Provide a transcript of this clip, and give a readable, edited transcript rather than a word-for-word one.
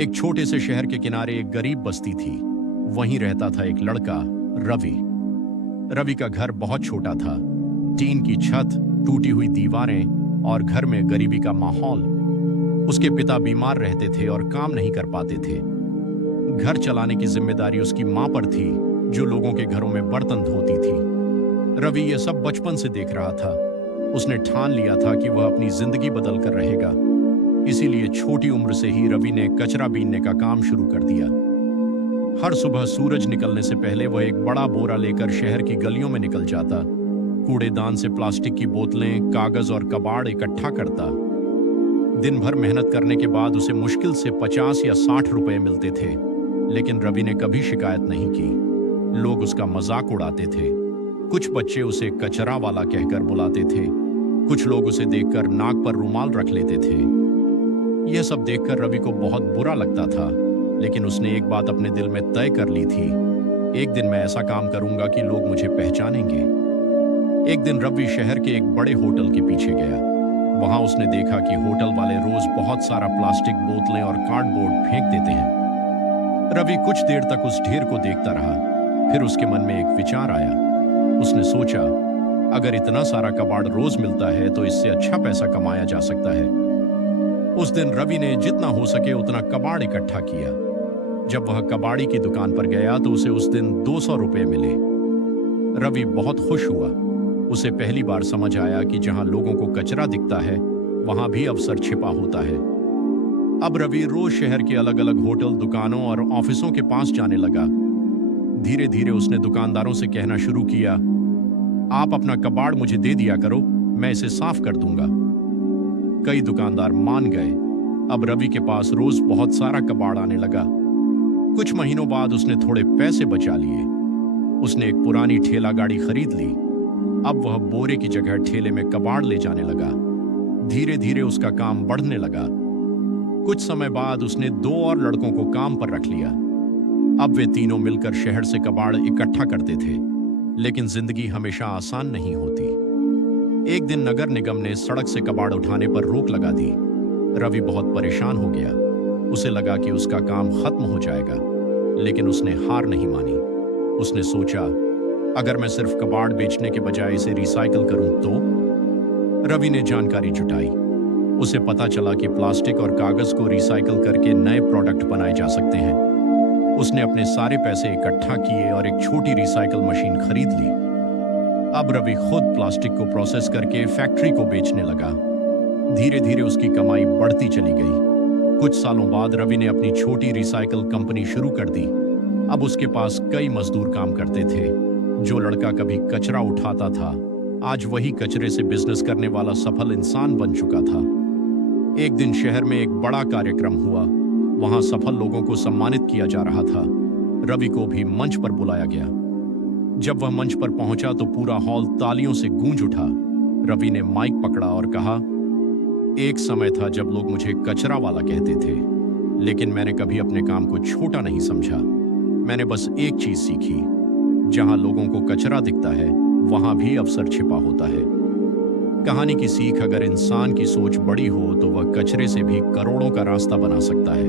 एक छोटे से शहर के किनारे एक गरीब बस्ती थी। वहीं रहता था एक लड़का, रवि। रवि का घर बहुत छोटा था। टीन की छत, टूटी हुई दीवारें और घर में गरीबी का माहौल। उसके पिता बीमार रहते थे और काम नहीं कर पाते थे। घर चलाने की जिम्मेदारी उसकी मां पर थी, जो लोगों के घरों में बर्तन धोती थी। रवि यह सब बचपन से देख रहा था। उसने ठान लिया था कि वह अपनी जिंदगी बदल कर रहेगा। इसीलिए छोटी उम्र से ही रवि ने कचरा बीनने का काम शुरू कर दिया। हर सुबह सूरज निकलने से पहले वह एक बड़ा बोरा लेकर शहर की गलियों में निकल जाता। कूड़ेदान से प्लास्टिक की बोतलें, कागज और कबाड़ इकट्ठा करता। दिन भर मेहनत करने के बाद उसे मुश्किल से 50 या 60 रुपए मिलते थे, लेकिन रवि ने कभी शिकायत नहीं की। लोग उसका मजाक उड़ाते थे। कुछ बच्चे उसे कचरा वाला कहकर बुलाते थे। कुछ लोग उसे देखकर नाक पर रुमाल रख लेते थे। यह सब देखकर रवि को बहुत बुरा लगता था, लेकिन उसने एक बात अपने दिल में तय कर ली थी। एक दिन मैं ऐसा काम करूंगा कि लोग मुझे पहचानेंगे। एक दिन रवि शहर के एक बड़े होटल के पीछे गया। वहां उसने देखा कि होटल वाले रोज बहुत सारा प्लास्टिक, बोतलें और कार्डबोर्ड फेंक देते हैं। रवि कुछ देर तक उस ढेर को देखता रहा। फिर उसके मन में एक विचार आया। उसने सोचा, अगर इतना सारा कबाड़ रोज मिलता है तो इससे अच्छा पैसा कमाया जा सकता है। उस दिन रवि ने जितना हो सके उतना कबाड़ इकट्ठा किया। जब वह कबाड़ी की दुकान पर गया तो उसे उस दिन 200 रुपए मिले। रवि बहुत खुश हुआ। उसे पहली बार समझ आया कि जहां लोगों को कचरा दिखता है, वहां भी अवसर छिपा होता है। अब रवि रोज शहर के अलग अलग होटल, दुकानों और ऑफिसों के पास जाने लगा। धीरे धीरे उसने दुकानदारों से कहना शुरू किया, आप अपना कबाड़ मुझे दे दिया करो, मैं इसे साफ कर दूंगा। कई दुकानदार मान गए। अब रवि के पास रोज बहुत सारा कबाड़ आने लगा। कुछ महीनों बाद उसने थोड़े पैसे बचा लिए। उसने एक पुरानी ठेला गाड़ी खरीद ली। अब वह बोरे की जगह ठेले में कबाड़ ले जाने लगा। धीरे धीरे उसका काम बढ़ने लगा। कुछ समय बाद उसने 2 और लड़कों को काम पर रख लिया। अब वे तीनों मिलकर शहर से कबाड़ इकट्ठा करते थे। लेकिन जिंदगी हमेशा आसान नहीं होती। एक दिन नगर निगम ने सड़क से कबाड़ उठाने पर रोक लगा दी। रवि बहुत परेशान हो गया। उसे लगा कि उसका काम खत्म हो जाएगा, लेकिन उसने हार नहीं मानी। उसने सोचा, अगर मैं सिर्फ कबाड़ बेचने के बजाय इसे रिसाइकल करूं तो? रवि ने जानकारी जुटाई। उसे पता चला कि प्लास्टिक और कागज को रिसाइकल करके नए प्रोडक्ट बनाए जा सकते हैं। उसने अपने सारे पैसे इकट्ठा किए और एक छोटी रिसाइकल मशीन खरीद ली। अब रवि खुद प्लास्टिक को प्रोसेस करके फैक्ट्री को बेचने लगा। धीरे धीरे उसकी कमाई बढ़ती चली गई। कुछ सालों बाद रवि ने अपनी छोटी रिसाइकल कंपनी शुरू कर दी। अब उसके पास कई मजदूर काम करते थे। जो लड़का कभी कचरा उठाता था, आज वही कचरे से बिजनेस करने वाला सफल इंसान बन चुका था। एक दिन शहर में एक बड़ा कार्यक्रम हुआ। वहां सफल लोगों को सम्मानित किया जा रहा था। रवि को भी मंच पर बुलाया गया। जब वह मंच पर पहुंचा तो पूरा हॉल तालियों से गूंज उठा। रवि ने माइक पकड़ा और कहा, एक समय था जब लोग मुझे कचरा वाला कहते थे, लेकिन मैंने कभी अपने काम को छोटा नहीं समझा। मैंने बस एक चीज सीखी, जहां लोगों को कचरा दिखता है, वहां भी अवसर छिपा होता है। कहानी की सीख, अगर इंसान की सोच बड़ी हो तो वह कचरे से भी करोड़ों का रास्ता बना सकता है।